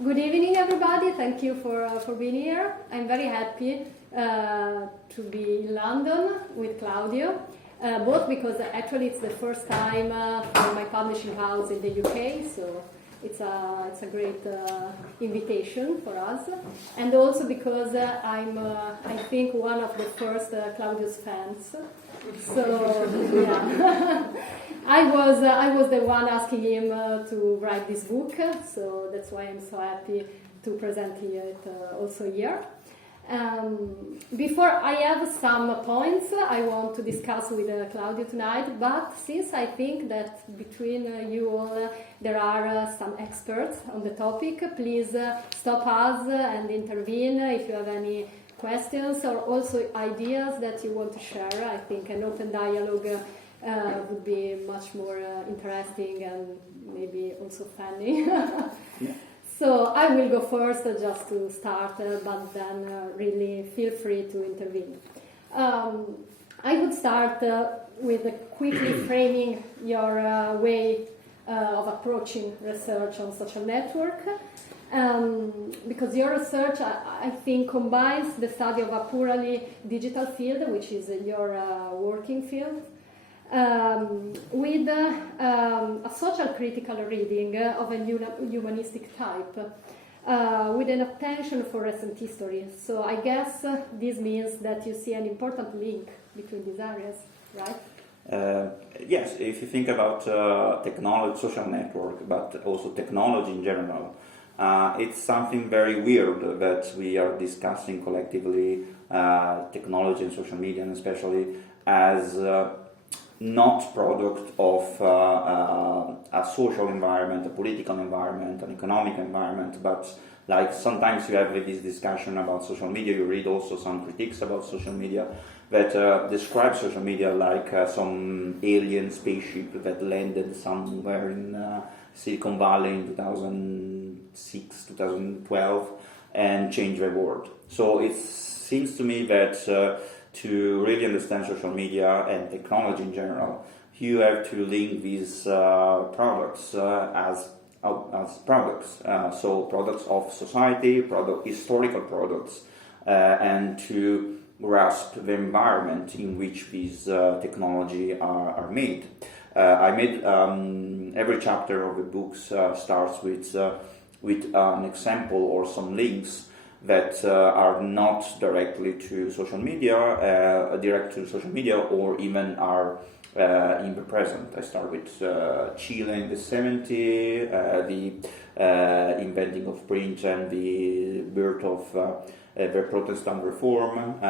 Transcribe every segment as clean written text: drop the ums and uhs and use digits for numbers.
Good evening, everybody. Thank you for being here. I'm very happy to be in London with Claudio, both because actually it's the first time for my publishing house in the UK, so it's a great invitation for us, and also because I'm I think one of the first Claudio's fans. So yeah. I was the one asking him to write this book, so that's why I'm so happy to present it also here. Before I have some points I want to discuss with Claudio tonight, but since I think that between you all there are some experts on the topic, please stop us and intervene if you have any questions or also ideas that you want to share. I think an open dialogue would be much more interesting and maybe also funny. Yeah. So I will go first just to start, but then really feel free to intervene. I would start with quickly framing your way of approaching research on social network. Because your research, I think, combines the study of a purely digital field, which is your working field, with a social critical reading of a humanistic type, with an attention for recent history. So I guess this means that you see an important link between these areas, right? Yes, if you think about technology, social network, but also technology in general, it's something very weird that we are discussing collectively, technology and social media, and especially as not product of a social environment, a political environment, an economic environment, but like sometimes you have this discussion about social media, you read also some critiques about social media that describe social media like some alien spaceship that landed somewhere in Silicon Valley in 2006, 2012 and changed the world. So it seems to me that to really understand social media and technology in general, you have to link these products as products. So products of society, historical products, and to grasp the environment in which these technology are made. I made every chapter of the books starts with an example or some links that are not directly to social media, direct to social media, or even are in the present. I start with Chile in the 70s, the inventing of print and the birth of the Protestant reform,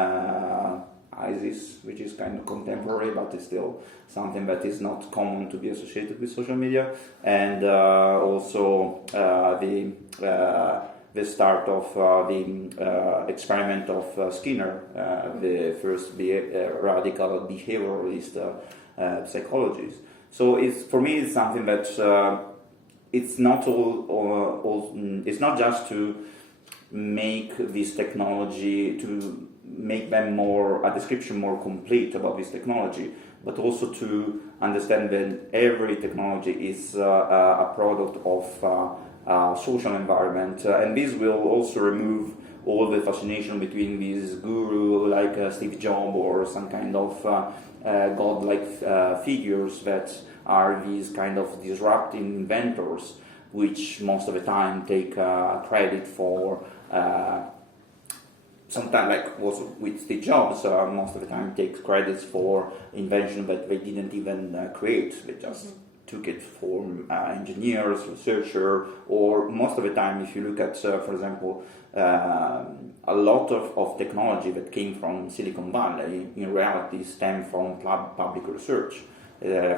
ISIS, which is kind of contemporary, but is still something that is not common to be associated with social media, and also the start of the experiment of Skinner, the first radical behavioralist psychologist. So for me it's something that it's not it's not just to make this technology, to make them a description more complete about this technology, but also to understand that every technology is a product of social environment, and this will also remove all the fascination between these guru like Steve Jobs or some kind of godlike figures that are these kind of disruptive inventors, which most of the time take credit for. Sometimes, like was with Steve Jobs, most of the time takes credits for invention that they didn't even create. They just took it from engineers, researcher, or most of the time, if you look at, for example, a lot of technology that came from Silicon Valley, in reality stem from public research,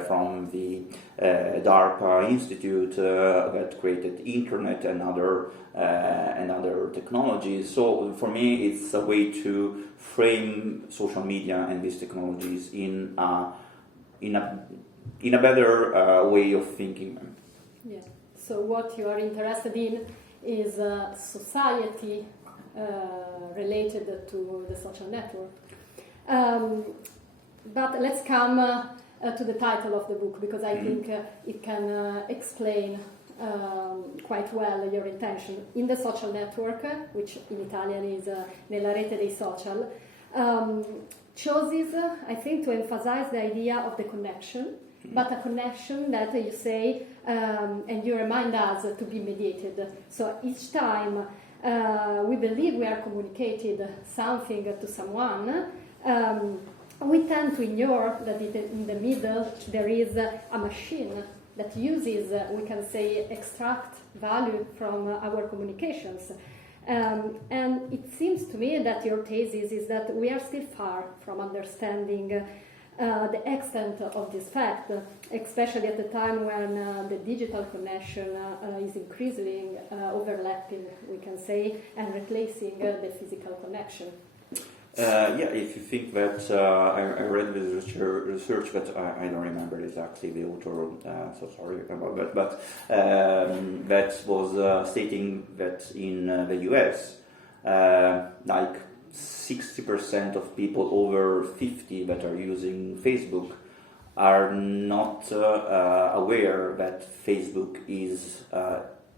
from the DARPA Institute that created internet and other technologies. So for me, it's a way to frame social media and these technologies in a better way of thinking. Yeah. So what you are interested in is society related to the social network. But let's come to the title of the book, because I think it can explain quite well your intention in the social network, which in Italian is Nella Rete dei social, chooses, I think, to emphasize the idea of the connection, but a connection that you say, and you remind us to be mediated. So each time we believe we are communicated something to someone, we tend to ignore that in the middle there is a machine that uses, we can say, extract value from our communications. And it seems to me that your thesis is that we are still far from understanding the extent of this fact, especially at the time when the digital connection is increasingly overlapping, we can say, and replacing the physical connection. If you think that I read this research, but I don't remember exactly the author, so sorry about that, but that was stating that in the US, like 60% of people over 50 that are using Facebook are not aware that Facebook is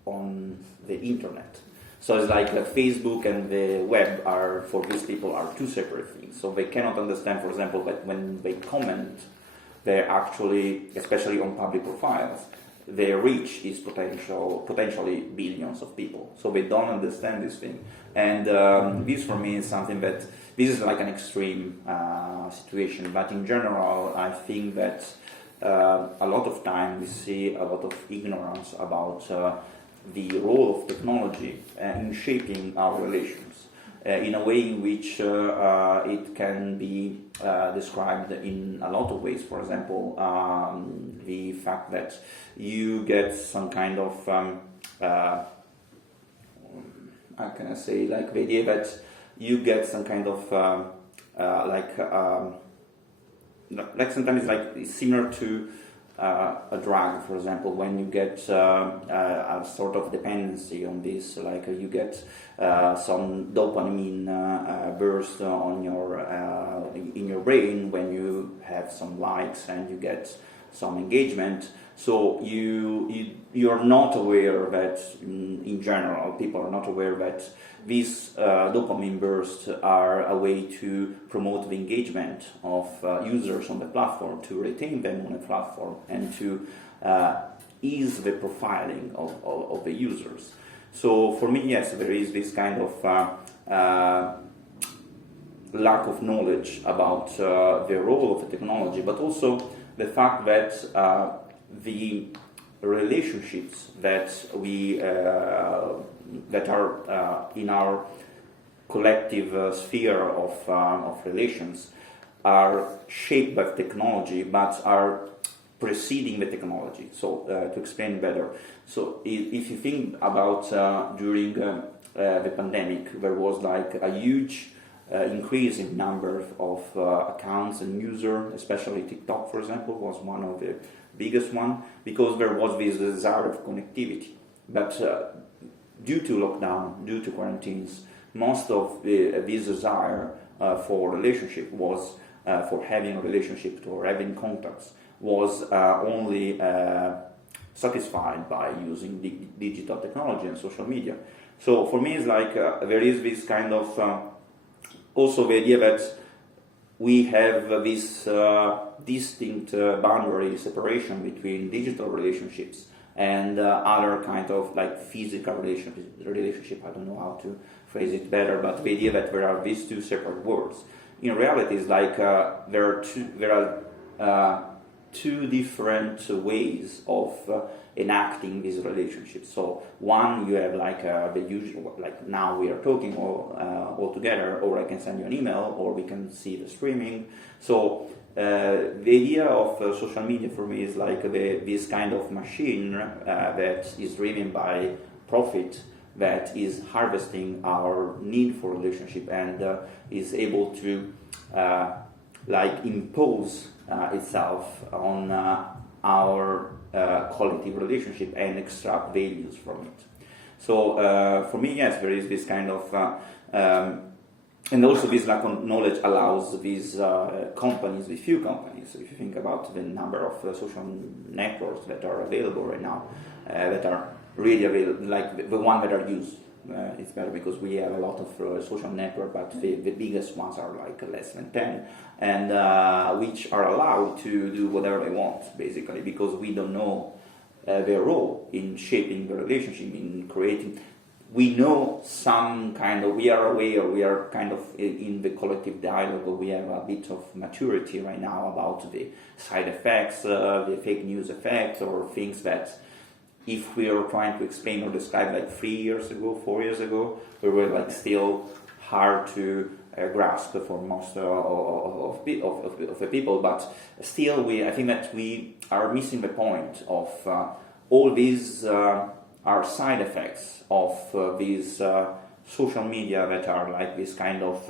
on the internet. So it's like Facebook and the web are, for these people, are two separate things. So they cannot understand, for example, that when they comment, they're actually, especially on public profiles, their reach is potentially billions of people. So they don't understand this thing. And this for me is something that, this is like an extreme situation. But in general, I think that a lot of time we see a lot of ignorance about the role of technology in shaping our relations in a way in which it can be described in a lot of ways. For example, the fact that you get some kind of, how can I say, like the idea that you get some kind of, like sometimes it's similar to a drug, for example, when you get a sort of dependency on this, like you get some dopamine burst on your in your brain when you have some likes and you get some engagement. So you're not aware that in general people are not aware that these dopamine bursts are a way to promote the engagement of users on the platform, to retain them on the platform, and to ease the profiling of the users. So for me, yes, there is this kind of lack of knowledge about the role of the technology, but also the fact that the relationships that we that are in our collective sphere of relations are shaped by technology, but are preceding the technology. So to explain better, so if you think about during the pandemic, there was like a huge increase in number of accounts and users, especially TikTok, for example, was one of the biggest one, because there was this desire of connectivity. But due to lockdown, due to quarantines, most of this desire for relationship was for having a relationship or having contacts was only satisfied by using digital technology and social media. So for me, it's like there is this kind of also the idea that we have this distinct boundary separation between digital relationships and other kind of like physical relationship. I don't know how to phrase it better, but the idea that there are these two separate worlds. In reality, it's like there are two different ways of enacting these relationships. So one, you have like the usual, like now we are talking all together, or I can send you an email, or we can see the streaming. So the idea of social media for me is like this kind of machine that is driven by profit, that is harvesting our need for relationship and is able to like impose itself on our quality relationship and extract values from it. So for me, yes, there is this kind of and also this lack of knowledge allows these companies, the few companies, if you think about the number of social networks that are available right now, that are really available, like the one that are used. It's better because we have a lot of social network, but the biggest ones are like less than 10, and which are allowed to do whatever they want, basically, because we don't know their role in shaping the relationship, in creating. We know some kind of, we are aware, we are kind of in the collective dialogue, we have a bit of maturity right now about the side effects, the fake news effects, or things that if we are trying to explain or describe like 3 years ago, 4 years ago, we were like still hard to grasp for most of the people, but still I think that we are missing the point of all these are side effects of these social media that are like this kind of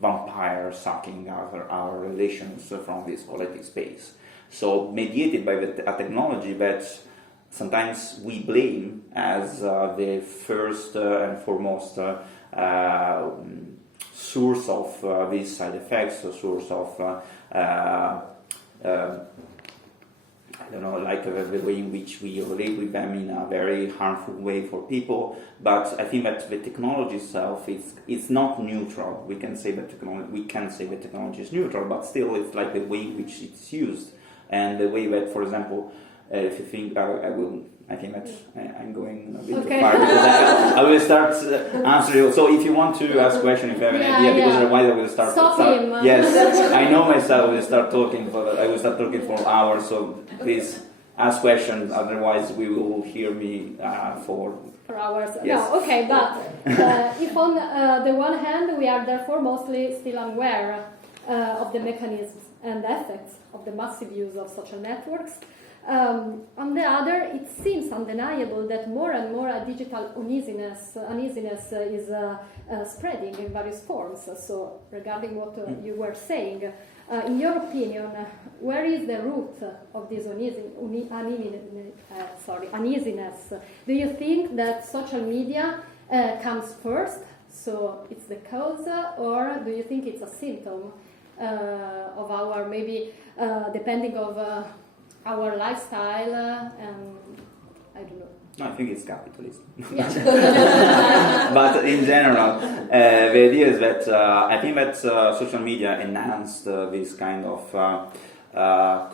vampire sucking our relations from this collective space. So mediated by a technology that sometimes we blame as the first and foremost source of these side effects, a source of I don't know, like the way in which we relate with them in a very harmful way for people. But I think that the technology itself it's not neutral. We can say that technology is neutral, but still it's like the way in which it's used and the way that, for example, if you think I think that I'm going a bit too far because I will start answering. So if you want to ask questions, if you have an idea, because otherwise I will start. Yes, I know myself. I will start talking for hours. So please ask questions. Otherwise, we will hear me for hours. Yes. No, okay, but if on the one hand we are therefore mostly still unaware of the mechanisms and effects of the massive use of social networks. On the other, it seems undeniable that more and more digital uneasiness is spreading in various forms. So, regarding what you were saying, in your opinion, where is the root of this uneasiness? Do you think that social media comes first, so it's the cause, or do you think it's a symptom of our, maybe depending of our lifestyle, and I don't know. No, I think it's capitalism. But in general, the idea is that I think that social media enhanced this kind of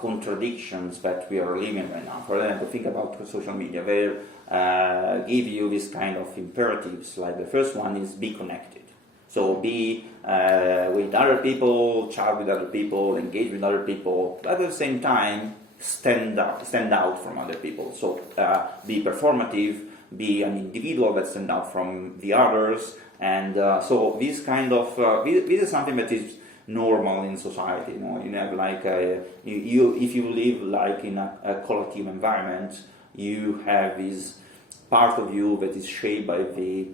contradictions that we are living right now. For example, think about social media. They give you this kind of imperatives. Like the first one is be connected. So be with other people, chat with other people, engage with other people, but at the same time, stand out from other people. So be performative, be an individual that stand out from the others, and so this kind of this is something that is normal in society. You know, you have like you if you live like in a collective environment, you have this part of you that is shaped by the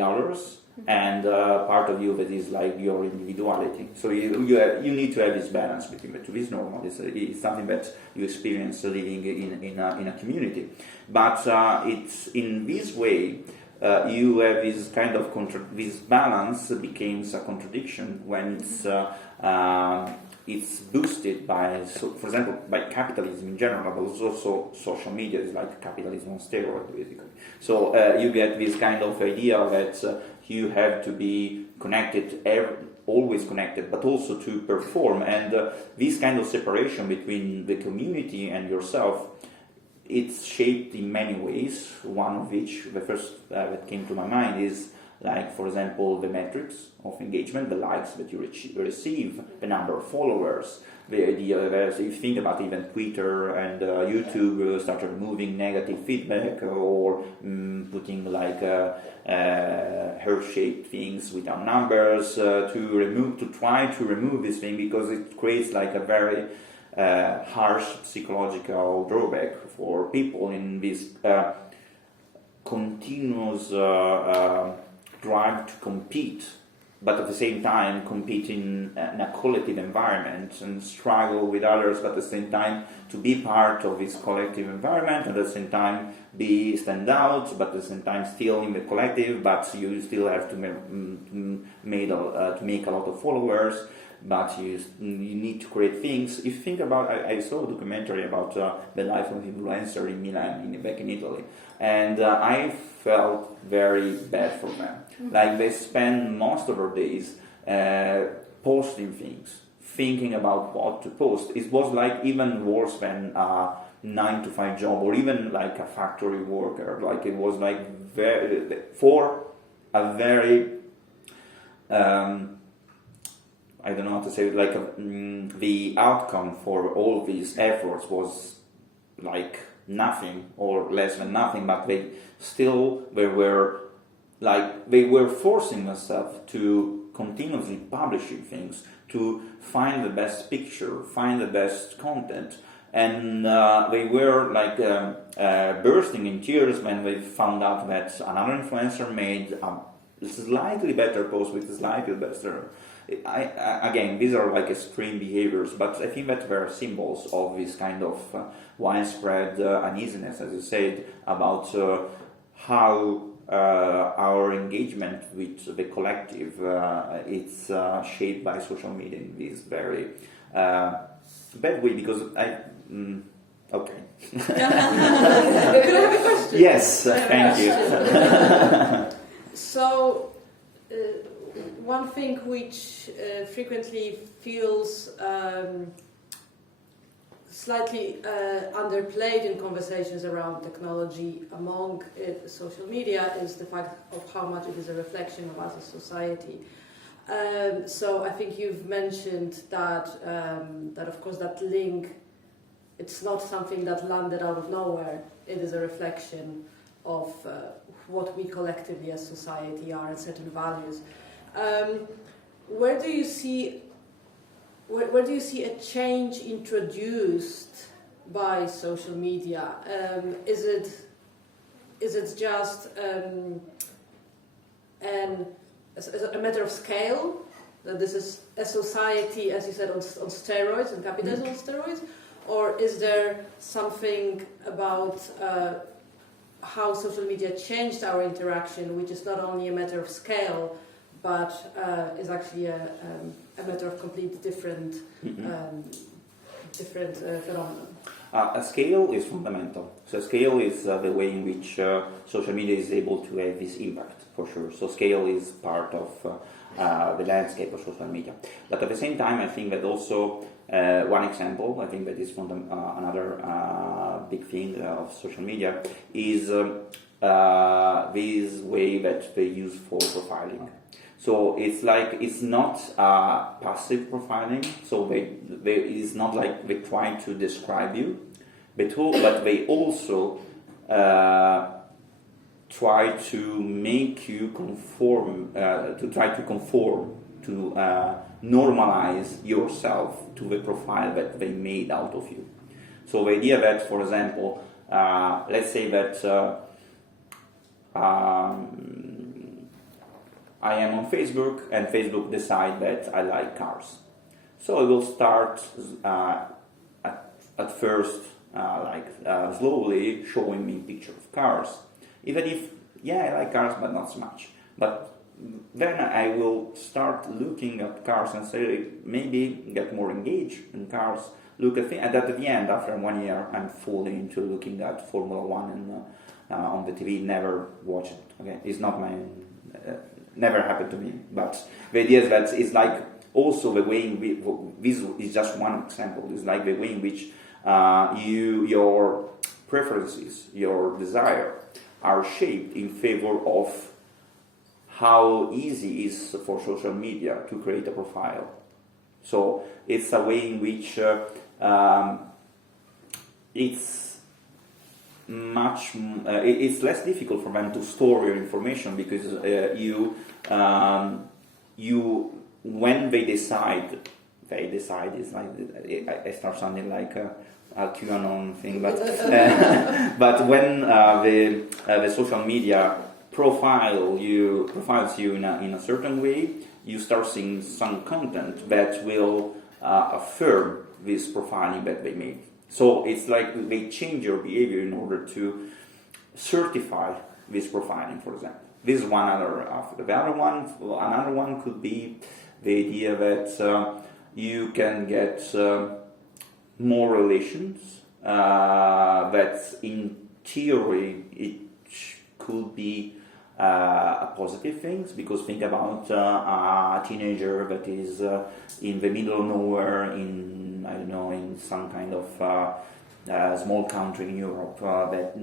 others. And part of you that is like your individuality. So you need to have this balance between the two. It's normal. It's something that you experience living in a community. But it's in this way you have this kind of this balance becomes a contradiction when it's boosted by, so for example, by capitalism in general, but also social media is like capitalism on steroids, basically. So you get this kind of idea that you have to be connected, always connected, but also to perform. And this kind of separation between the community and yourself, it's shaped in many ways. One of which, the first that came to my mind is, like, for example, the metrics of engagement, the likes that you receive, the number of followers, the idea that if you think about even Twitter and YouTube started removing negative feedback or putting like hair-shaped things without numbers to try to remove this thing because it creates like a very harsh psychological drawback for people in this continuous drive to compete but at the same time compete in a collective environment and struggle with others, but at the same time to be part of this collective environment, and at the same time stand out, but at the same time still in the collective, but you still have to make a lot of followers, but you need to create things. If you think about, I saw a documentary about the life of an influencer in Milan, back in Italy, and I felt very bad for them. Like they spend most of their days posting things, thinking about what to post. It was like even worse than a 9-to-5 job, or even like a factory worker. Like it was like for a very I don't know how to say it, like the outcome for all these efforts was like nothing or less than nothing, but they were forcing themselves to continuously publishing things, to find the best picture, find the best content, and they were like bursting in tears when they found out that another influencer made a slightly better post with a slightly better. Again, these are like extreme behaviors, but I think that there are symbols of this kind of widespread uneasiness, as you said, about how our engagement with the collective it's shaped by social media in this very bad way. Because okay. Could I have a question? Yes, thank you. So. One thing which frequently feels slightly underplayed in conversations around technology among social media is the fact of how much it is a reflection of us as society. So I think you've mentioned that that of course that link, it's not something that landed out of nowhere. It is a reflection of what we collectively as society are and certain values. Where do you see a change introduced by social media? Is it just a matter of scale, that this is a society, as you said, on steroids, and capitalism on steroids, or is there something about how social media changed our interaction, which is not only a matter of scale, but is actually a matter of completely different phenomenon? A scale is fundamental. So scale is the way in which social media is able to have this impact, for sure. So scale is part of the landscape of social media. But at the same time, I think that also one example, I think that is from another big thing of social media, is this way that they use for profiling. So it's not passive profiling. So it's not like they try to describe you, but they also try to make you conform, to normalize yourself to the profile that they made out of you. So the idea that, for example, let's say that I am on Facebook, and Facebook decide that I like cars. So it will start at first slowly showing me pictures of cars. Even if, I like cars, but not so much. But then I will start looking at cars and say, maybe get more engaged in cars. Look at things, and at the end, after 1 year, I'm fully into looking at Formula One and on the TV. Never watch it. Okay, it's not my. Never happened to me, but the idea is that it's like also the way in which, this is just one example, it's like the way in which your preferences, your desire are shaped in favor of how easy it is for social media to create a profile. So it's a way in which it's less difficult for them to store your information, because when they decide is like, I start sounding like a QAnon thing, but but when the social media profiles you in a certain way, you start seeing some content that will affirm this profiling that they made. So it's like they change your behavior in order to certify this profiling, for example. This is one other of the other one. Another one could be the idea that you can get more relations. That in theory it could be a positive thing, because think about a teenager that is in the middle of nowhere in, I don't know, in some kind of small country in Europe that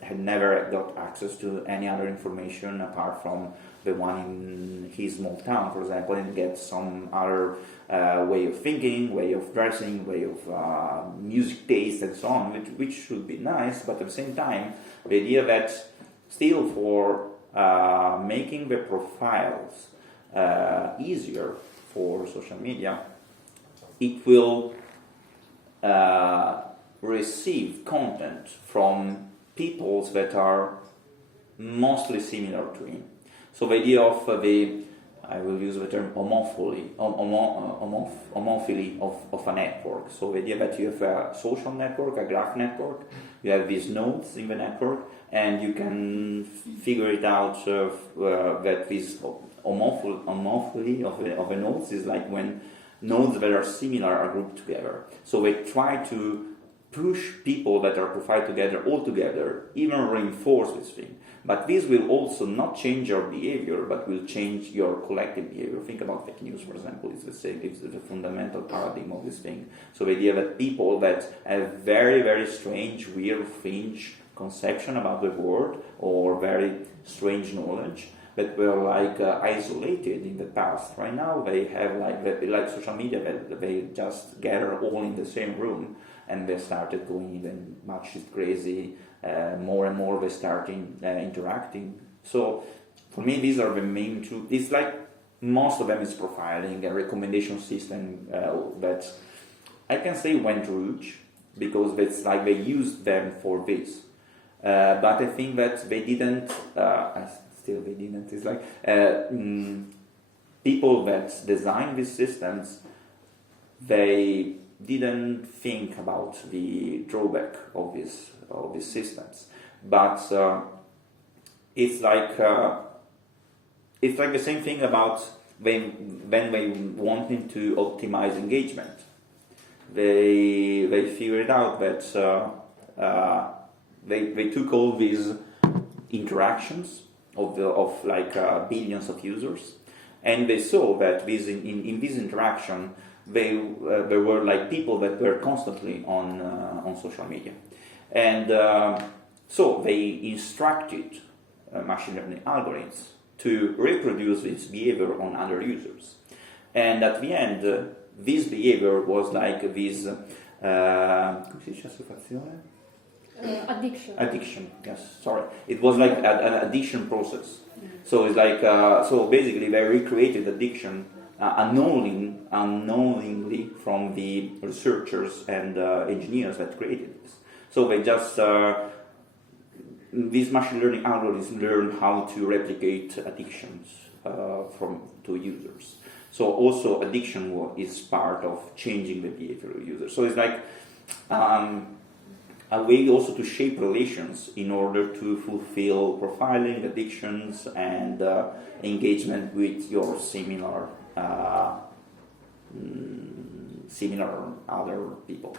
had never got access to any other information apart from the one in his small town, for example, and get some other way of thinking, way of dressing, way of music taste and so on, which should be nice, but at the same time, the idea that still for making the profiles easier for social media, it will receive content from peoples that are mostly similar to him. So the idea of I will use the term homophily of a network. So the idea that you have a social network, a graph network, you have these nodes in the network, and you can figure it out that this homophily of the nodes is like when nodes that are similar are grouped together. So they try to push people that are profiled together all together, even reinforce this thing. But this will also not change your behavior, but will change your collective behavior. Think about fake news, for example. It's the same. It's the fundamental paradigm of this thing. So the idea that people that have very, very strange, weird, fringe conception about the world, or very strange knowledge, that were like isolated in the past. Right now they have like social media, that they just gather all in the same room, and they started going even much crazy. More and more they start interacting. So for me, these are the main two. It's like most of them is profiling, a recommendation system that I can say went rogue, because it's like they used them for this. But I think that they didn't. Still, they didn't. It's like people that design these systems, they didn't think about the drawback of these systems. But it's like the same thing about when they wanted to optimize engagement. They figured out that they took all these interactions of billions of users, and they saw that in this interaction there were like people that were constantly on social media, and so they instructed machine learning algorithms to reproduce this behavior on other users, and at the end this behavior was like this addiction, yes, sorry, it was like an addiction process. So it's like so basically they recreated addiction unknowingly from the researchers and engineers that created this. So they just these machine learning algorithms learn how to replicate addictions to users. So also addiction is part of changing the behavior of users. So it's like a way also to shape relations in order to fulfill profiling, addictions, and engagement with your similar other people.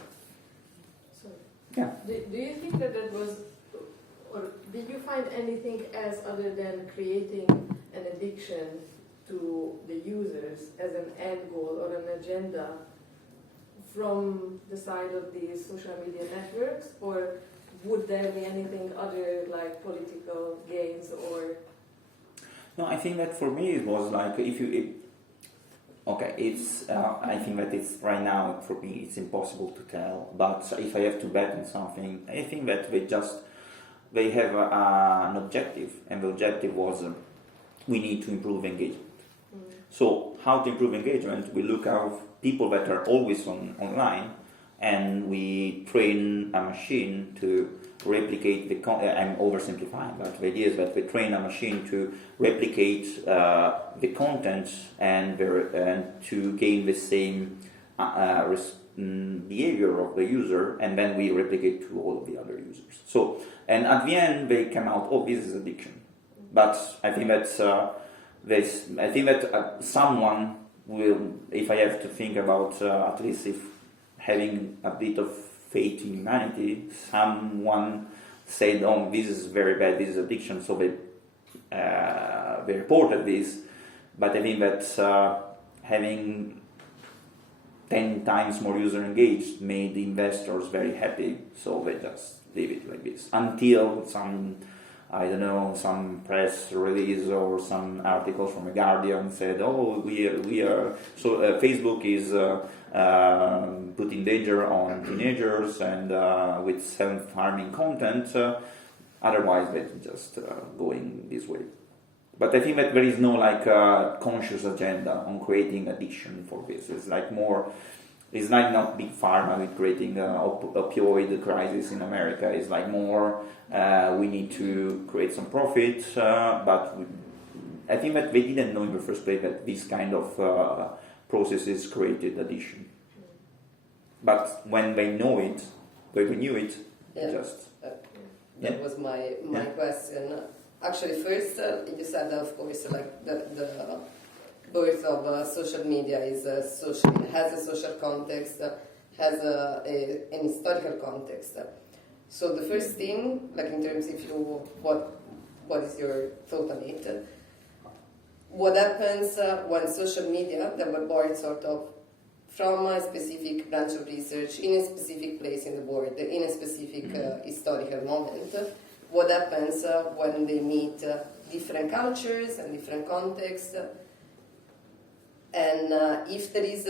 So, yeah. Do you think that was, or did you find anything else other than creating an addiction to the users as an end goal or an agenda from the side of these social media networks, or would there be anything other like political gains or? No, I think that for me it was like it's I think that it's right now for me it's impossible to tell. But if I have to bet on something, I think that they have an objective, and the objective was we need to improve engagement. So how to improve engagement? We look at people that are always online, and we train a machine to replicate the I'm oversimplifying, but the idea is that we train a machine to replicate the content and to gain the same behavior of the user, and then we replicate to all of the other users. So, and at the end they come out, oh, this is addiction. But I think that someone will, if I have to think about at least if having a bit of faith in humanity, someone said, oh, this is very bad, this is addiction, so they reported this. But I think that having 10 times more user engaged made the investors very happy, so they just leave it like this until some press release or some articles from The Guardian said, oh, we are so Facebook is putting danger on teenagers and with self-harming content. Otherwise, they're just going this way. But I think that there is no conscious agenda on creating addiction for this. It's like more. It's like not big pharma with creating opioid crisis in America. It's like more we need to create some profit, but I think that they didn't know in the first place that this kind of processes created addiction. But when they knew it, that was my question. Actually, first you said, of course, like the birth of social media has a social context, has an historical context. So the first thing, like in terms if you what is your thought on it? What happens when social media that were born sort of from a specific branch of research in a specific place in the world, in a specific historical moment? What happens when they meet different cultures and different contexts? And if there is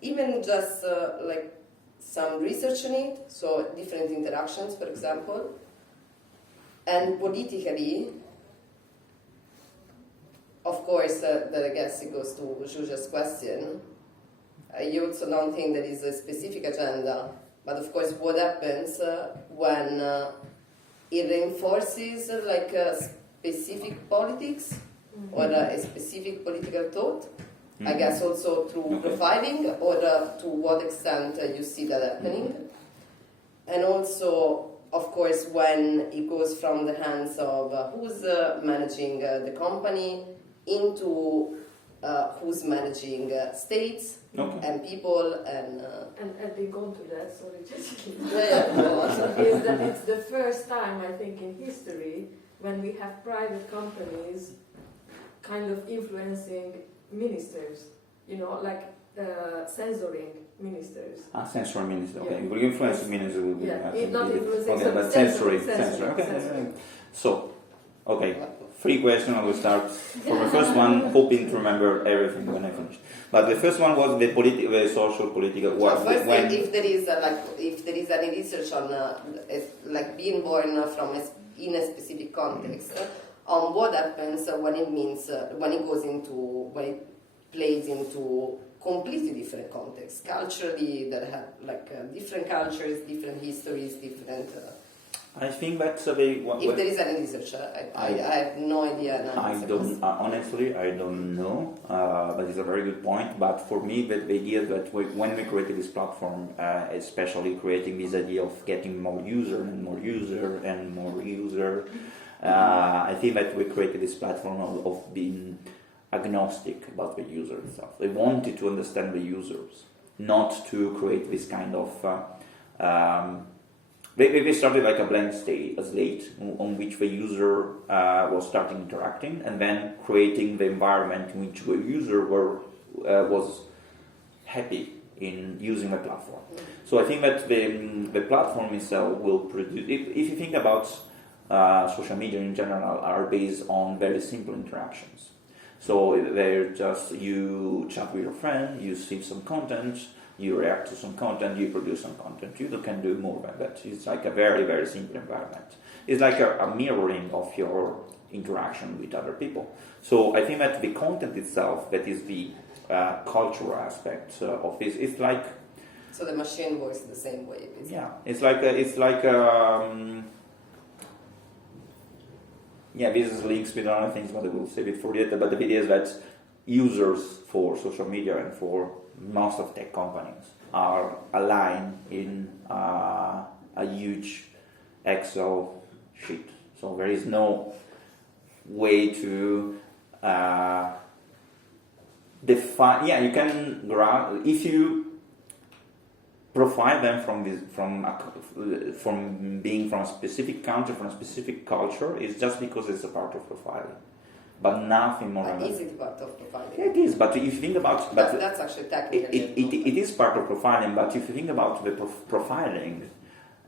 even just like some research on it, so different interactions, for example, and politically, of course, that I guess it goes to Giugia's question. You also don't think there is a specific agenda, but of course, what happens when it reinforces like a specific politics or a specific political thought? I guess also through profiling, or to what extent you see that happening. And also, of course, when it goes from the hands of who's managing the company into who's managing states and people and adding on to that, sorry, Jessica, yeah, is that it's the first time, I think, in history when we have private companies kind of influencing ministers, like censoring ministers. Censoring ministers, okay. Yeah. Well, influencing ministers will be... not influencing, okay, but censoring. Okay. Censoring. So, okay, 3 questions. I will start from the first one, hoping to remember everything when I finish. But the first one was the social, political... First, if there is any research on being born in a specific context, on what happens when it plays into completely different contexts, culturally, that have different cultures, different histories, different... I think that if there is any research, I have no idea. Honestly, I don't know, but it's a very good point. But for me, the idea that when we created this platform, especially creating this idea of getting more user and more user and more user, I think that we created this platform of being agnostic about the user itself. We wanted to understand the users, not to create this kind of... They started like a blank slate on which the user was starting interacting, and then creating the environment in which the user was happy in using the platform. So I think that the platform itself will produce... If you think about social media in general, are based on very simple interactions. So they're just, you chat with your friend, you see some content, you react to some content, you produce some content. You can do more than that. It's like a very, very simple environment. It's like a mirroring of your interaction with other people. So I think that the content itself, that is the cultural aspect of this, it's like... So the machine works the same way. Basically. Yeah, it's like this is links with other things, but I will save it for later. But the idea is that users for social media and for most of tech companies are aligned in a huge Excel sheet. So there is no way to define. Yeah, you can if you profile them from being from a specific country, from a specific culture, is just because it's a part of profiling, but nothing more. Is it part of profiling? Yeah, it is, but if you think about, that's actually technically it is part of profiling. But if you think about the profiling,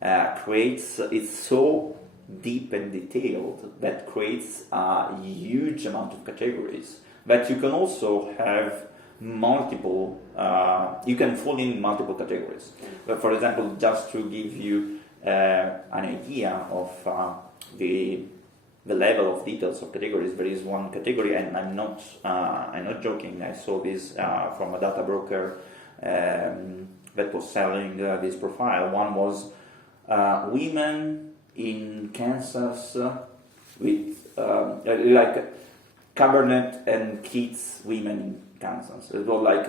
it's so deep and detailed that creates a huge amount of categories that you can also have multiple. You can fall in multiple categories. But for example, just to give you an idea of the level of details of categories, there is one category, and I'm not joking. I saw this from a data broker that was selling this profile. One was women in Kansas with like Cabernet and kids women in Kansas. It was like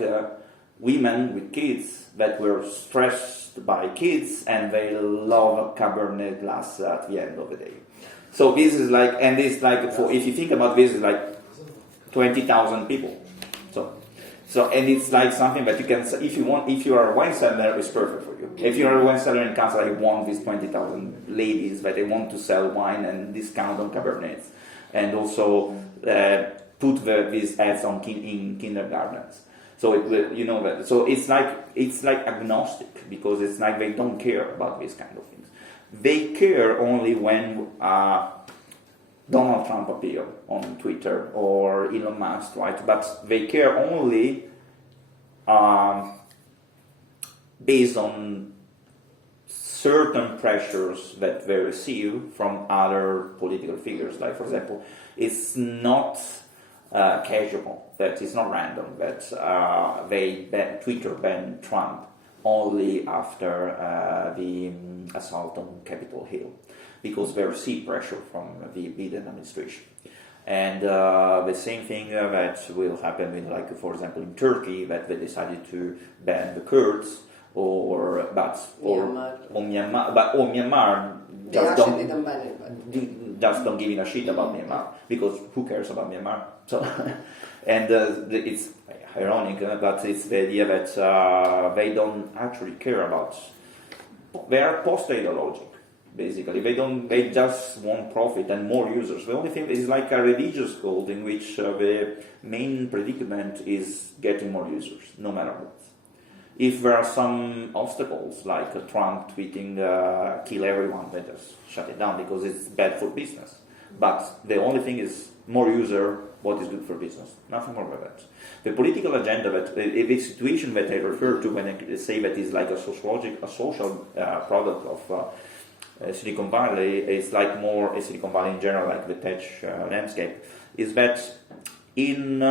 women with kids that were stressed by kids and they love Cabernet glass at the end of the day. So this is like, and it's like, for if you think about this, it's like 20,000 people. So and it's like something that you can, if you are a wine seller, it's perfect for you. If you are a wine seller in Kansas, you want these 20,000 ladies that they want to sell wine and discount on Cabernets, and also put these ads on in kindergartens. So it will, you know that. So it's like agnostic, because it's like they don't care about these kind of things. They care only when Donald Trump appear on Twitter or Elon Musk, right? But they care only based on certain pressures that they receive from other political figures. Like, for example, it's not casual, that it's not random that Twitter banned Trump only after the assault on Capitol Hill, because they receive pressure from the Biden administration. And the same thing that will happen with, like, for example, in Turkey, that they decided to ban the Kurds, or Myanmar just don't give a shit about Myanmar, because who cares about Myanmar? So, and it's ironic, but it's the idea that they don't actually care about. They are post-ideologic, basically. They just want profit and more users. The only thing is like a religious cult in which the main predicament is getting more users, no matter what. If there are some obstacles, like Trump tweeting kill everyone, they just shut it down because it's bad for business. But the only thing is more user, what is good for business. Nothing more than that. The political agenda, the situation that I refer to when I say that is like a social product of Silicon Valley, is like more Silicon Valley in general, like the tech landscape, is that in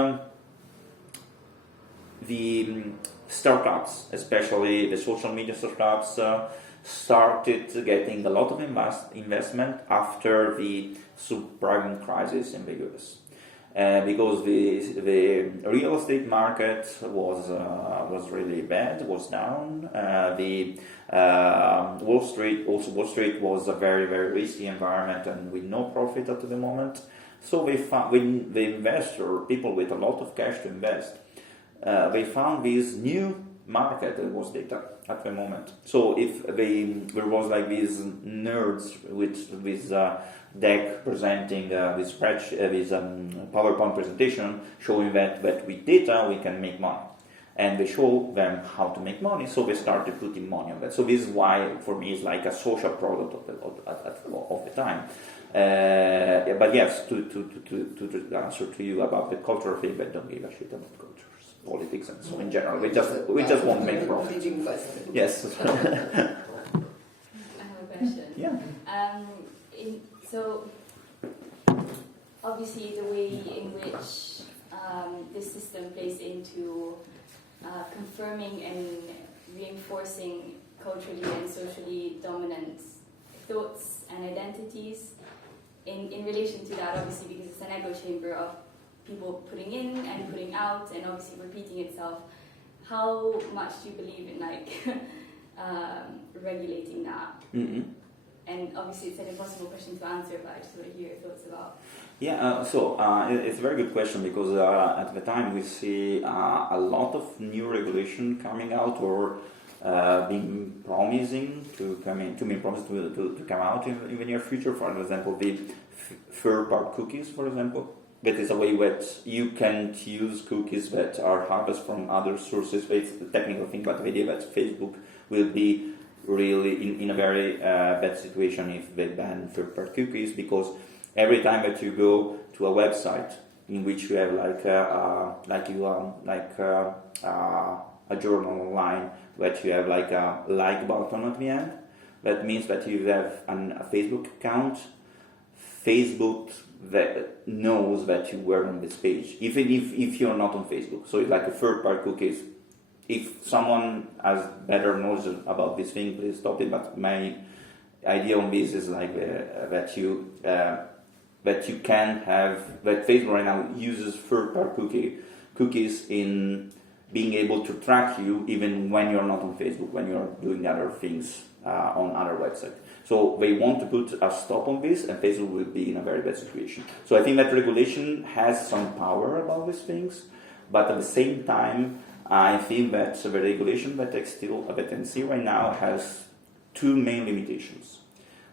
the startups, especially the social media startups, started getting a lot of investment after the subprime crisis in the US. Because the real estate market was really bad, was down. The Wall Street was a very, very risky environment and with no profit at the moment. So when the investor, people with a lot of cash to invest, they found this new market that was data at the moment. So if there was like these nerds with this deck presenting this PowerPoint presentation showing that with data we can make money, and they show them how to make money, so they started putting money on that. So this is why for me it's like a social product of the time. But yes, to answer to you about the cultural thing, but don't give a shit about cultures, politics, and so in general. We just want to make profit. Yes. I have a question. Yeah. So obviously the way in which this system plays into confirming and reinforcing culturally and socially dominant thoughts and identities. In relation to that, obviously, because it's an echo chamber of people putting in and putting out and obviously repeating itself, how much do you believe in like regulating that? Mm-hmm. And obviously it's an impossible question to answer, but I just want to hear your thoughts about. Yeah, it's a very good question because at the time we see a lot of new regulation coming out or being promising to come out in the near future. For example, the third-party cookies, for example. That is a way that you can use cookies that are harvested from other sources. It's a technical thing, but the idea that Facebook will be really in a very bad situation if they ban third-party cookies, because every time that you go to a website in which you have a journal online, that you have like a like button at the end, that means that you have a Facebook account. Facebook that knows that you were on this page, even if you're not on Facebook. So it's like a third-party cookies. If someone has better knowledge about this thing, please stop it. But my idea on this is like that you can have that Facebook right now uses third-party cookies in being able to track you even when you're not on Facebook, when you're doing other things on other websites. So they want to put a stop on this, and Facebook will be in a very bad situation. So I think that regulation has some power about these things, but at the same time, I think that the regulation that I can see right now has two main limitations.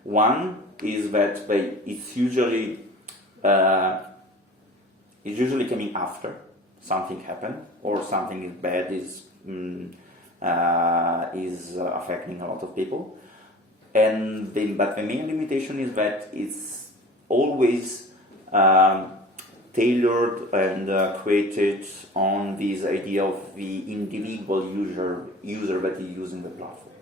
One is that it's usually coming after something happened or something bad is affecting a lot of people. But the main limitation is that it's always tailored and created on this idea of the individual user that is using the platform,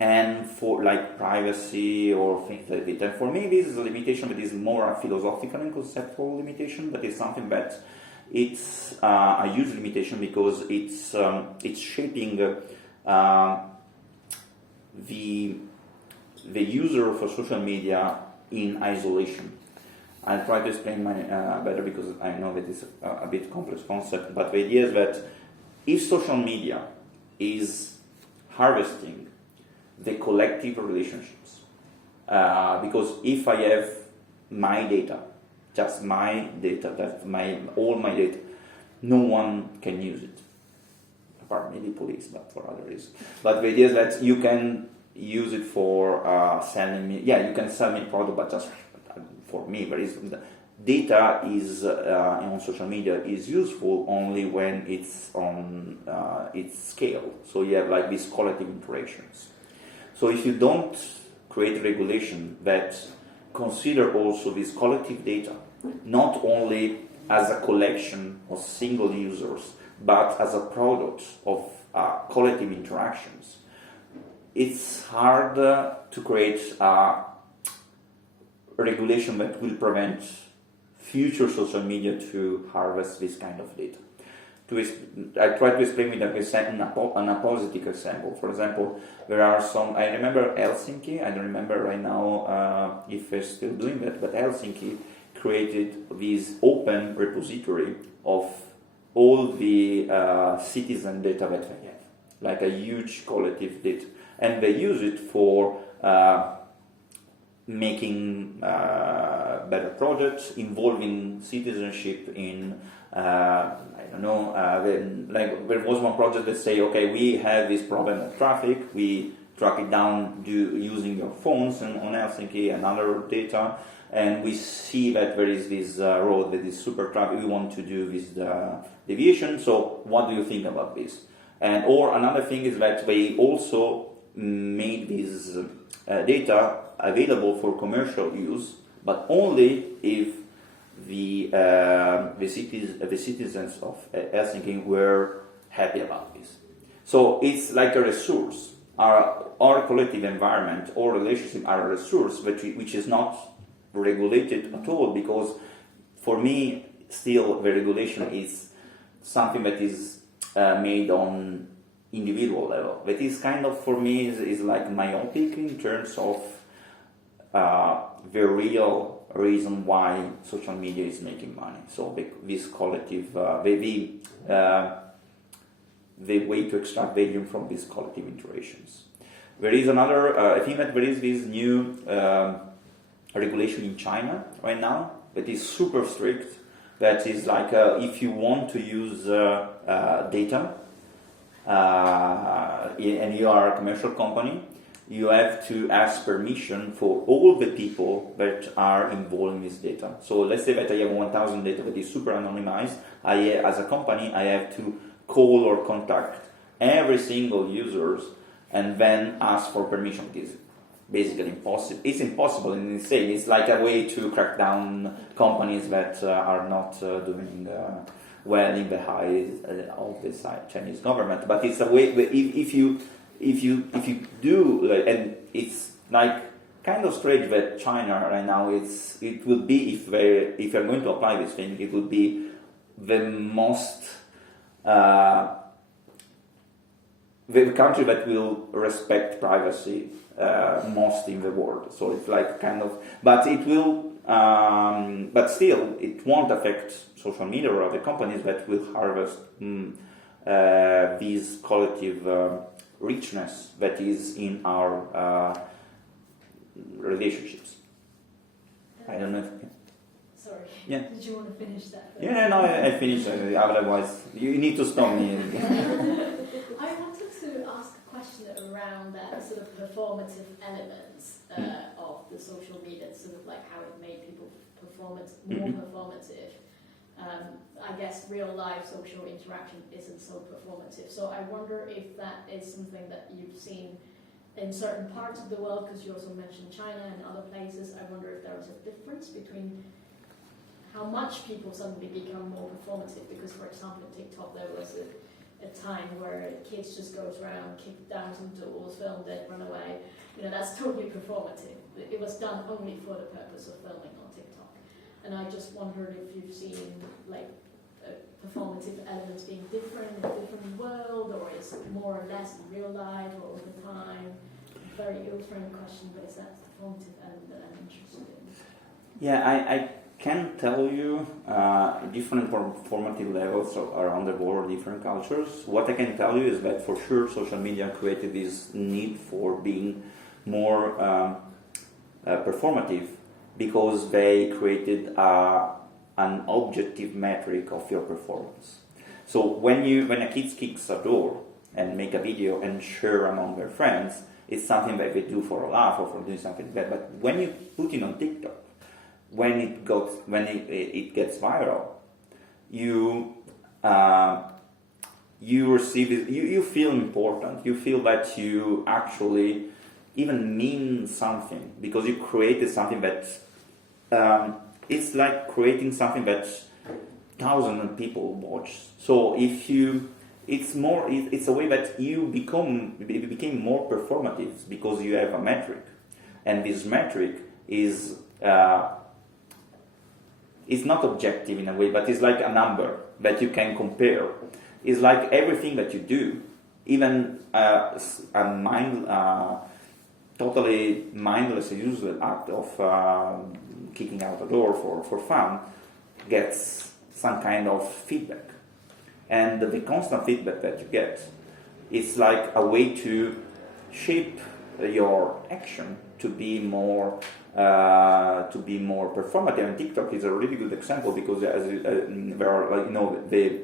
and for like privacy or things like that. And for me, this is a limitation that is more a philosophical and conceptual limitation, but it's something that it's a huge limitation because it's shaping the user of social media in isolation. I'll try to explain better because I know that it's a bit complex concept, but the idea is that if social media is harvesting the collective relationships, because if I have my data, just my data, all my data, no one can use it, apart maybe police, but for other reasons. But the idea is that you can use it for selling me. Yeah, you can sell me product, but just for me, data is on social media is useful only when it's on its scale. So you have like these collective interactions. So if you don't create regulation that consider also this collective data, not only as a collection of single users, but as a product of collective interactions, it's hard to create a regulation that will prevent future social media to harvest this kind of data. I try to explain with a positive example. For example, there are some, I remember Helsinki, I don't remember right now if they're still doing that, but Helsinki created this open repository of all the citizen data that they have, like a huge collective data. And they use it for making better projects involving citizenship in, I don't know, there was one project that say, okay, we have this problem of traffic, we track it down using your phones and on Helsinki and other data, and we see that there is this road that is super traffic, we want to do this deviation, so what do you think about this? And or another thing is that they also made this data available for commercial use, but only if the citizens of Helsinki were happy about this. So it's like a resource. Our collective environment or relationship are a resource which is not regulated at all, because for me still the regulation is something that is made on individual level. But it's kind of, for me, is like myopic in terms of the real reason why social media is making money. So this collective, the way to extract value from these collective interactions. There is another, I think that there is this new regulation in China right now that is super strict, that is like if you want to use data and you are a commercial company, you have to ask permission for all the people that are involved in this data. So let's say that I have 1,000 data that is super anonymized. As a company, I have to call or contact every single users and then ask for permission. It is basically impossible. It's impossible and insane. It's like a way to crack down companies that are not doing well in the eyes of the Chinese government. But it's a way. If you do, and it's like kind of strange that China right now, it will be, if you're going to apply this thing, it will be the most the country that will respect privacy most in the world. So it's like kind of, but it will, but still it won't affect social media or other companies that will harvest these collective richness that is in our relationships. I don't know if... Sorry. Yeah. Did you want to finish that? Yeah, no, I finished. Otherwise, you need to stop me. I wanted to ask a question around that sort of performative elements of the social media, sort of like how it made people more performative. I guess real life social interaction isn't so performative. So I wonder if that is something that you've seen in certain parts of the world, because you also mentioned China and other places. I wonder if there is a difference between how much people suddenly become more performative. Because, for example, in TikTok there was a time where kids just goes around, kick down some doors, filmed it, run away. You know, that's totally performative. It was done only for the purpose of filming on TikTok. And I just wondered if you've seen like performative elements being different in a different world, or is it more or less in real life or over time? Very ill-framed question, but it's that performative element that I'm interested in. Yeah, I can tell you different performative levels around the world, different cultures. What I can tell you is that for sure social media created this need for being more performative, because they created an objective metric of your performance. So when a kid kicks a door and make a video and share among their friends, it's something that they do for a laugh or for doing something like that. But when you put it on TikTok, when it gets viral, you receive it, you feel important. You feel that you actually even mean something, because you created something that it's like creating something that thousands of people watch. So it's a way that you became more performative because you have a metric, and this metric is it's not objective in a way, but it's like a number that you can compare. It's like everything that you do, even totally mindless, useless act of kicking out a door for fun, gets some kind of feedback. And the constant feedback that you get, it's like a way to shape your action to be more performative. And TikTok is a really good example, because there are the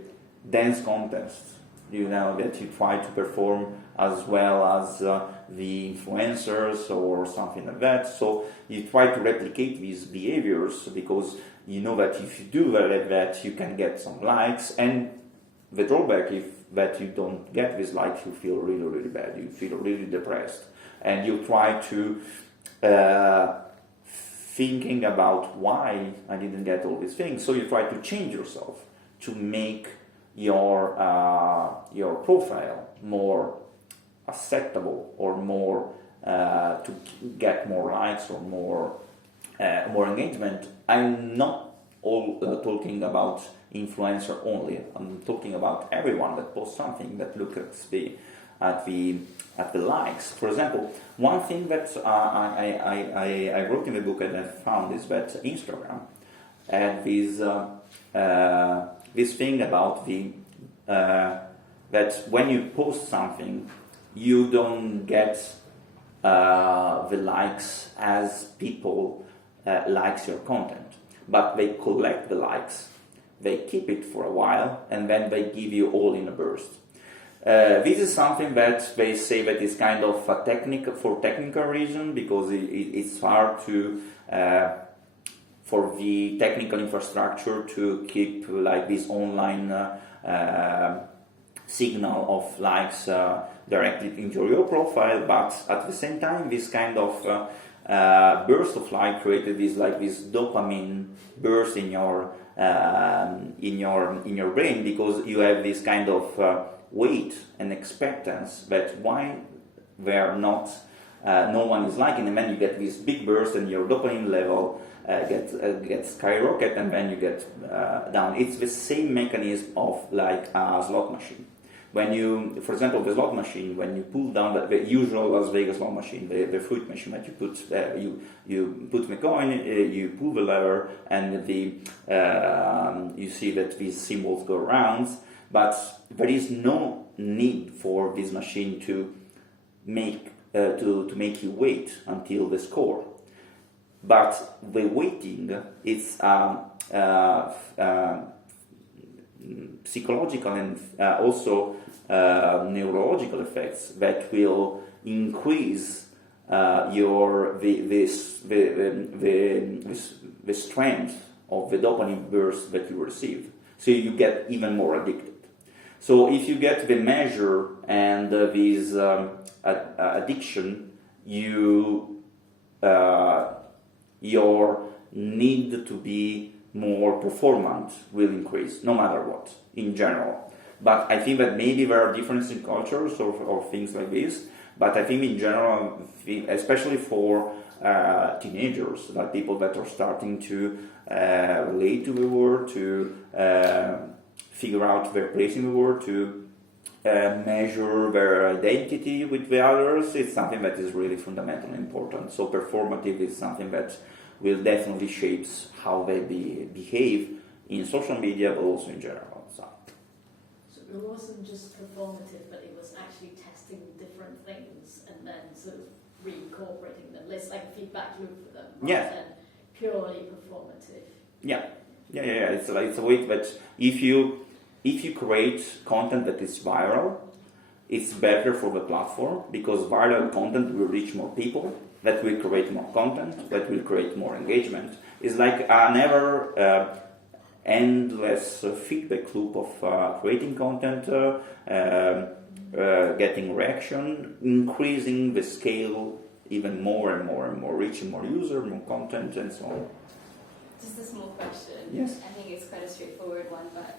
dance contests, that you try to perform as well as the influencers or something like that. So you try to replicate these behaviors, because you know that if you do that, you can get some likes. And the drawback is that you don't get these likes, you feel really, really bad. You feel really depressed, and you try to thinking about why I didn't get all these things. So you try to change yourself to make your profile more acceptable, or more to get more likes or more engagement. I'm not talking about influencer only. I'm talking about everyone that posts something that looks at the likes. For example, one thing that I wrote in the book and I found is that Instagram had this thing about that when you post something, you don't get the likes as people likes your content, but they collect the likes, they keep it for a while, and then they give you all in a burst. This is something that they say that is kind of a technical reason, because it's hard to for the technical infrastructure to keep like this online signal of likes directly into your profile, but at the same time this kind of burst of like created this dopamine burst in your brain, because you have this kind of wait and expectance that why they're not no one is liking, and then you get this big burst and your dopamine level gets skyrocket, and then you get down. It's the same mechanism of like a slot machine. When you, for example, the slot machine, when you pull down the usual Las Vegas slot machine, the fruit machine that you put you put the coin, you pull the lever, and you see that these symbols go around, but there is no need for this machine to make you wait until the score. But the waiting is psychological and also neurological effects that will increase the strength of the dopamine burst that you receive. So you get even more addicted. So if you get the measure and this addiction, your need to be more performant will increase, no matter what, in general. But I think that maybe there are differences in cultures or things like this, but I think in general, especially for teenagers, like people that are starting to relate to the world, to figure out their place in the world, to measure their identity with the others, it's something that is really fundamentally important. So performative is something that will definitely shapes how they behave in social media, but also in general. So it wasn't just performative, but it was actually testing different things and then sort of reincorporating them. It's like a feedback loop for them, rather than purely performative. Yeah. It's a way that if you create content that is viral, it's better for the platform, because viral content will reach more people, that will create more content, that will create more engagement. It's like a never endless feedback loop of creating content, getting reaction, increasing the scale even more and more and more, reaching more users, more content, and so on. Just a small question. Yes. I think it's quite a straightforward one, but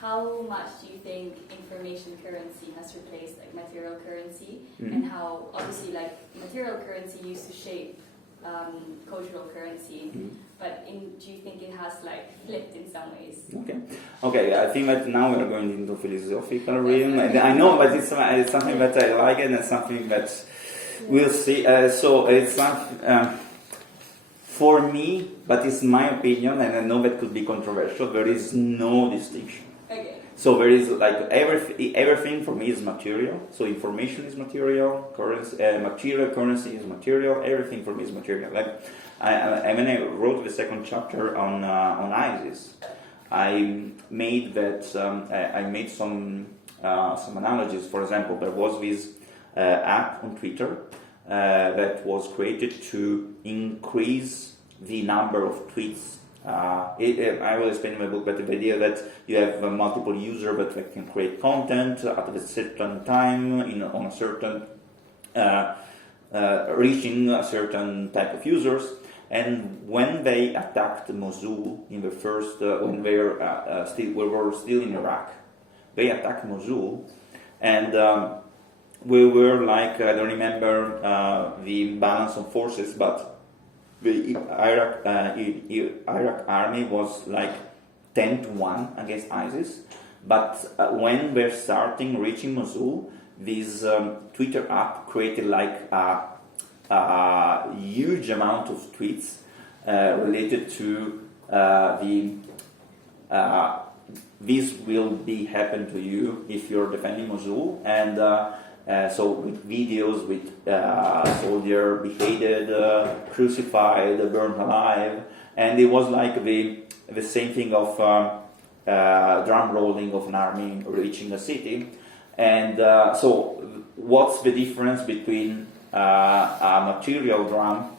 how much do you think information currency has replaced like material currency, and how obviously like material currency used to shape cultural currency, but do you think it has like flipped in some ways? Okay. I think that now we are going into philosophical realm. I know, but it's something that I like, and it's something that we'll see. So it's not for me, but it's my opinion, and I know that could be controversial. There is no distinction. Okay. So there is like everything for me is material. So information is material, material currency is material. Everything for me is material. Like when I wrote the second chapter on ISIS, I made some analogies. For example, there was this app on Twitter that was created to increase the number of tweets. I will explain in my book, but the idea that you have multiple users that can create content at a certain time on a certain reaching a certain type of users. And when they attacked Mosul in the first, when we were still in Iraq, they attacked Mosul, and we were like, I don't remember the balance of forces, but the Iraq army was like 10-1 against ISIS. But when we're starting reaching Mosul, this Twitter app created like a huge amount of tweets related to this will be happen to you if you're defending Mosul, and so with videos with soldier beheaded, crucified, burned alive, and it was like the same thing of drum rolling of an army reaching a city. And so what's the difference between a material drum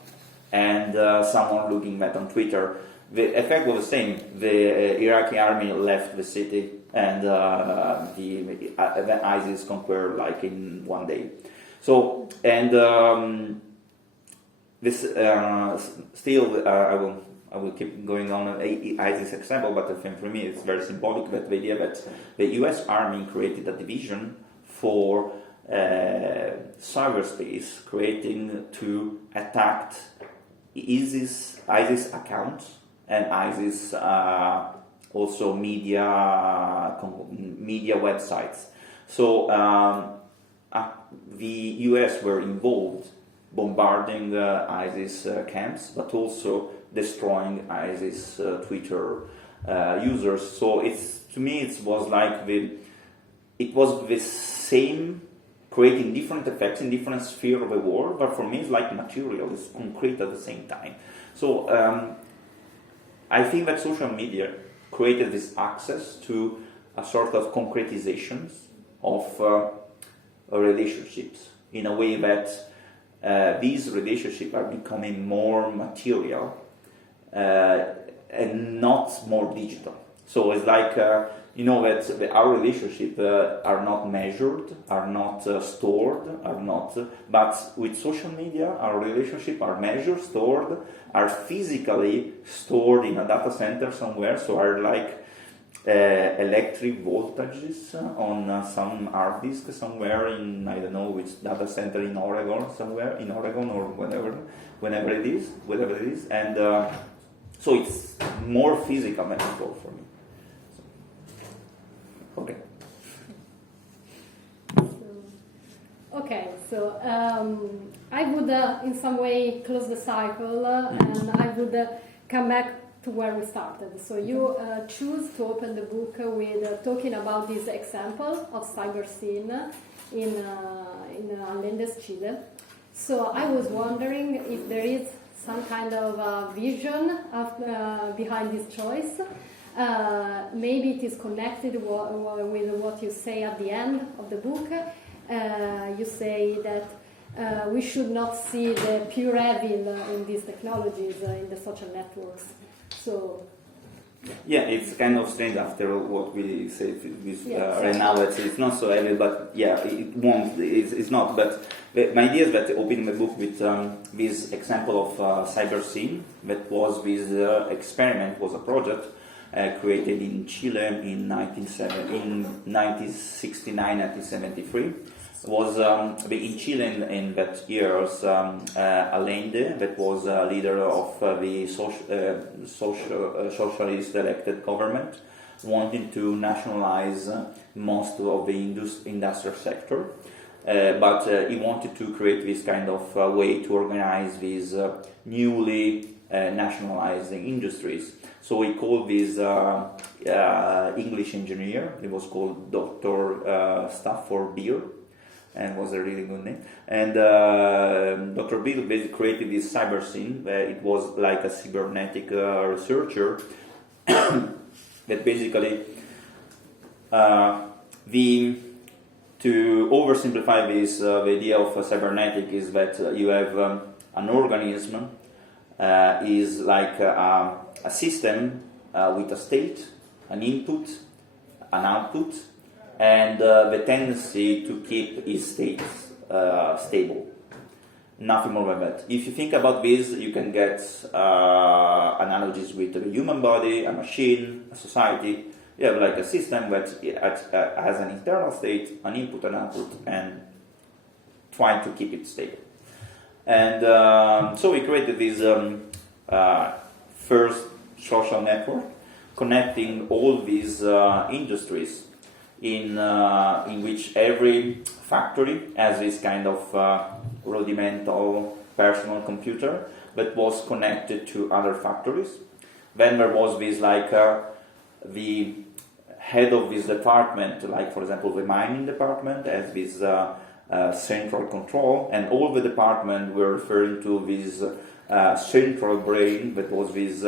and someone looking at on Twitter? The effect was the same. The Iraqi army left the city, and the ISIS conquered like in one day. So, and this still, I will keep going on ISIS example, but I think for me it's very symbolic that the idea that the U.S. Army created a division for cyberspace, creating to attack ISIS accounts and ISIS also media websites. So the US were involved bombarding ISIS camps, but also destroying ISIS Twitter users. So to me it was like it was the same, creating different effects in different spheres of the world, but for me it's like material, it's concrete at the same time. So I think that social media created this access to a sort of concretizations of relationships in a way that these relationships are becoming more material and not more digital. So it's like, that our relationships are not measured, are not stored, are not, but with social media, our relationships are measured, stored, are physically stored in a data center somewhere, so are like electric voltages on some hard disk somewhere in, I don't know which data center in Oregon, somewhere in Oregon or whenever it is, and so it's more physical metaphor for me. Okay. So I would in some way close the cycle and I would come back to where we started. So you choose to open the book with talking about this example of cyber scene in Allende, Chile. So I was wondering if there is some kind of vision behind this choice. Maybe it is connected with what you say at the end of the book. You say that we should not see the pure evil in these technologies, in the social networks. So, yeah, it's kind of strange after what we say right now. It's not so evil, but yeah, it won't. It's not. But my idea is that opening the book with this example of cyber scene, that was this experiment, was a project created in Chile in 1969, 1973. Was in Chile in that years Allende, that was a leader of the socialist elected government, wanting to nationalize most of the industrial sector, but he wanted to create this kind of way to organize these newly nationalized industries. So he called this English engineer, it was called Dr. Stafford Beer, and was a really good name. And Dr. Bill basically created this cyber scene where it was like a cybernetic researcher that basically to oversimplify this, the idea of cybernetic is that you have an organism is like a system with a state, an input, an output, and the tendency to keep its states stable. Nothing more than that. If you think about this, you can get analogies with the human body, a machine, a society. You have like a system that has an internal state, an input, an output, and trying to keep it stable. And so we created this first social network connecting all these industries in which every factory has this kind of rudimental personal computer that was connected to other factories. Then there was this the head of this department, like for example the mining department, has this central control, and all the department were referring to this central brain that was this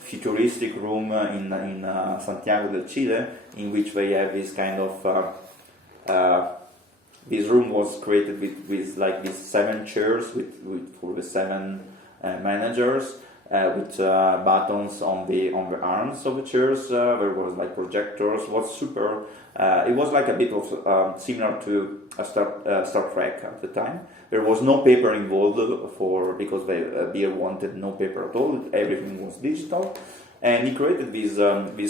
futuristic room in Santiago del Chile, in which they have this kind of this room was created with like these 7 chairs for the 7 managers, with buttons on the arms of the chairs. There was like projectors. It was super. It was like a bit of similar to Star Trek at the time. There was no paper involved because Beer wanted no paper at all. Everything was digital, and he created this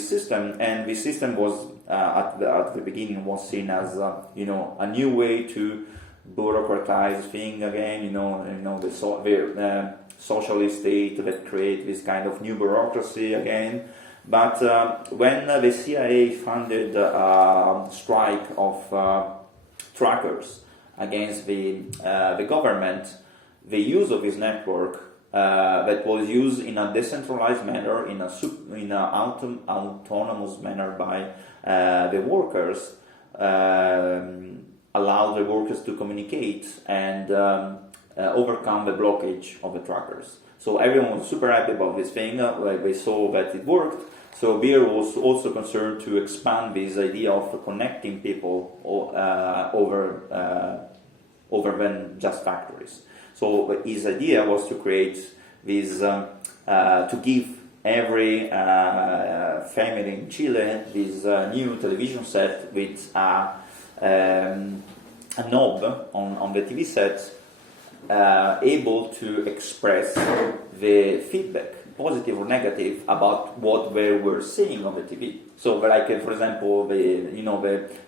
system. And this system was at the beginning was seen as a new way to bureaucratize thing again. The socialist state that create this kind of new bureaucracy again. But when the CIA funded a strike of truckers against the government, the use of this network that was used in a decentralized manner, in an autonomous manner by the workers, allowed the workers to communicate and overcome the blockage of the truckers. So everyone was super happy about this thing. Like they saw that it worked. So Beer was also concerned to expand this idea of connecting people over than just factories. So his idea was to create this, to give every family in Chile this new television set with a knob on the TV set, able to express the feedback, positive or negative, about what they were seeing on the TV. So, like for example, the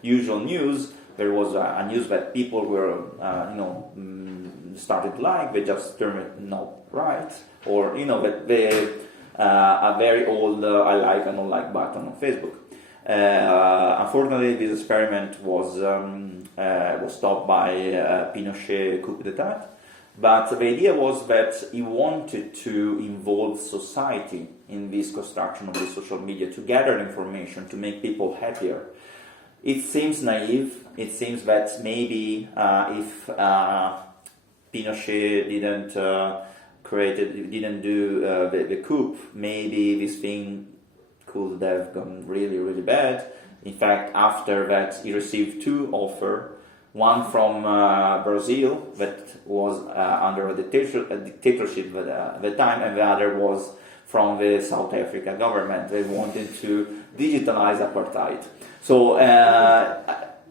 usual news. There was a news that people were, started to like. They just turned it not right, or that they a very old I like and don't like button on Facebook. Unfortunately, this experiment was stopped by Pinochet coup d'état. But the idea was that he wanted to involve society in this construction of the social media, to gather information, to make people happier. It seems naive. It seems that maybe if Pinochet didn't do the coup, maybe this thing could have gone really, really bad. In fact, after that, he received 2 offers. One from Brazil that was under a dictatorship at the time, and the other was from the South Africa government. They wanted to digitalize apartheid. So,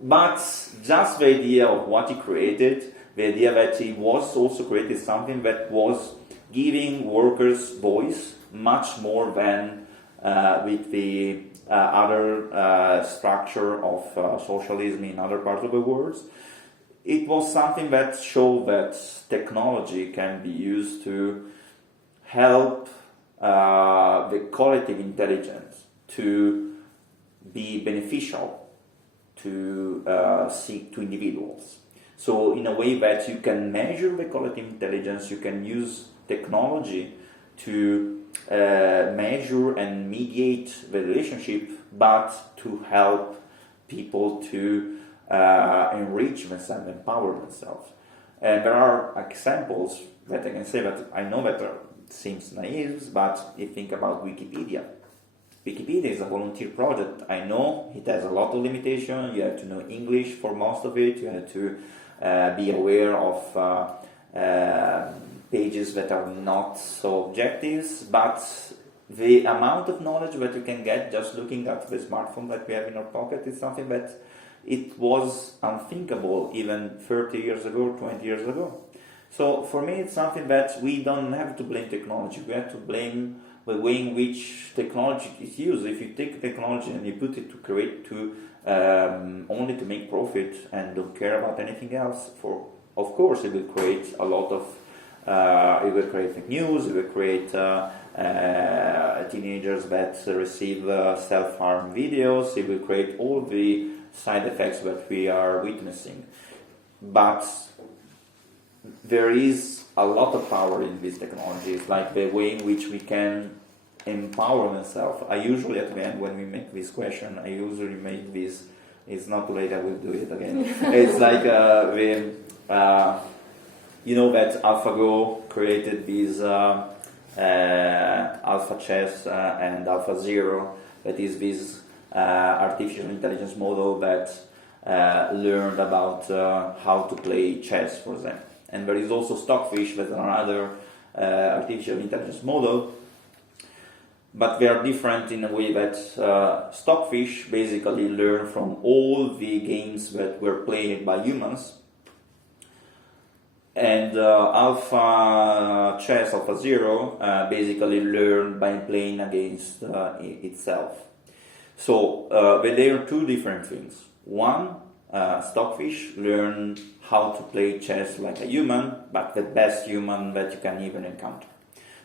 but just the idea of what he created, the idea that he was also created something that was giving workers voice much more than with the other structure of socialism in other parts of the world. It was something that showed that technology can be used to help the collective intelligence to be beneficial to individuals. So in a way that you can measure the collective intelligence, you can use technology to measure and mediate the relationship, but to help people to enrich themselves, empower themselves. And there are examples that I can say that I know that seems naive, but you think about Wikipedia. Wikipedia is a volunteer project. I know it has a lot of limitations. You have to know English for most of it. You have to be aware of pages that are not so objective, but the amount of knowledge that you can get just looking at the smartphone that we have in our pocket is something that it was unthinkable even 30 years ago, 20 years ago. So for me, it's something that we don't have to blame technology. We have to blame the way in which technology is used. If you take technology and you put it to create only to make profit and don't care about anything else, of course it will create a lot of it will create fake news, it will create teenagers that receive self-harm videos, it will create all the side effects that we are witnessing. But there is a lot of power in these technologies, like the way in which we can empower themselves. I usually, at the end, when we make this question, I usually make this, it's not too late, I will do it again. It's like you know that AlphaGo created these Alpha Chess and Alpha Zero, that is this artificial intelligence model that learned about how to play chess, for example. And there is also Stockfish, that's another artificial intelligence model, but they are different in a way that Stockfish basically learn from all the games that were played by humans, and Alpha Chess, Alpha Zero, basically learned by playing against itself. So they are two different things. One, Stockfish learn how to play chess like a human, but the best human that you can even encounter.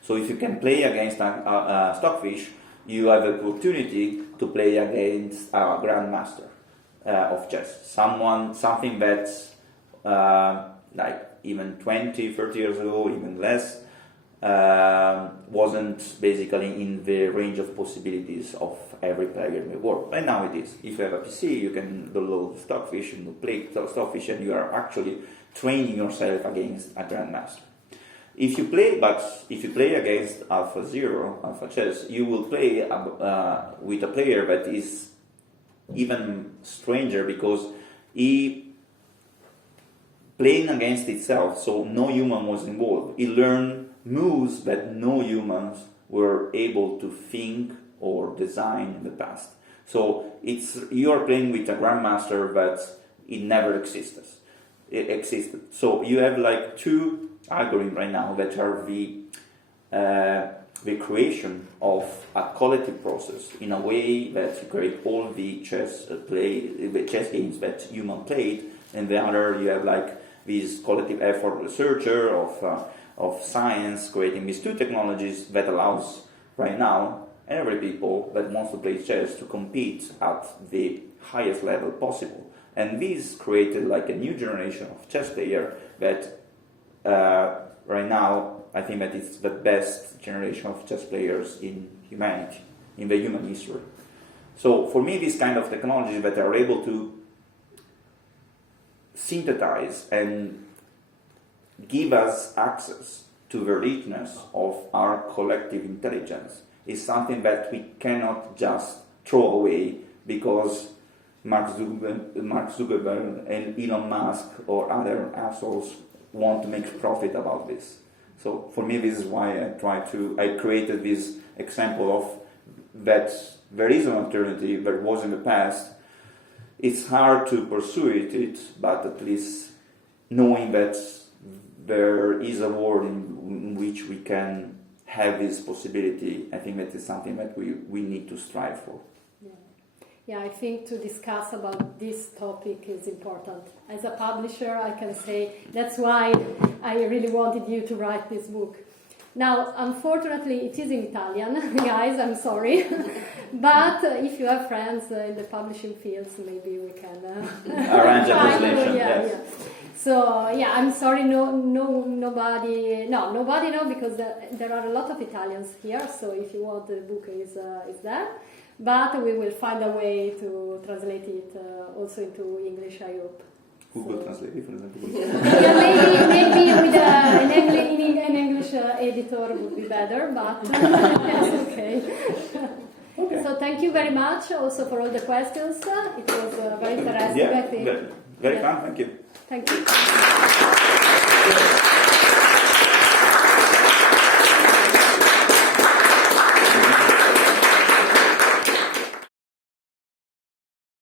So if you can play against a Stockfish, you have the opportunity to play against a grandmaster of chess. Something that's like even 20, 30 years ago, even less, wasn't basically in the range of possibilities of every player in the world. And now it is. If you have a PC, you can download Stockfish and play Stockfish, and you are actually training yourself against a grandmaster. If you play against Alpha Zero, Alpha Chess, you will play with a player that is even stranger, because he playing against itself, so no human was involved. He learned moves that no humans were able to think or design in the past. So you are playing with a grandmaster that it never existed. So you have like two algorithms right now that are the creation of a collective process in a way that you create all the chess games that human played, and the other you have like this collective effort researcher of science creating these two technologies that allows right now every people that wants to play chess to compete at the highest level possible. And this created like a new generation of chess player that right now I think that it's the best generation of chess players in humanity, in the human history. So for me, these kind of technologies that are able to synthesize and give us access to the richness of our collective intelligence is something that we cannot just throw away because Mark Zuckerberg and Elon Musk or other assholes want to make profit about this. So for me, this is why I created this example of that there is an alternative that was in the past. It's hard to pursue it, but at least knowing that there is a world in which we can have this possibility, I think that is something that we need to strive for. Yeah, I think to discuss about this topic is important. As a publisher, I can say that's why I really wanted you to write this book. Now, unfortunately, it is in Italian, guys, I'm sorry. But if you have friends in the publishing fields, maybe we can arrange a translation. Yeah. So, yeah, I'm sorry, nobody, because there are a lot of Italians here, so if you want, the book is there. But we will find a way to translate it also into English, I hope. Google Translate it, for example. Yeah, maybe with an English editor would be better, but that's okay. So thank you very much also for all the questions. It was very interesting, I think. Very fun, thank you. Thank you.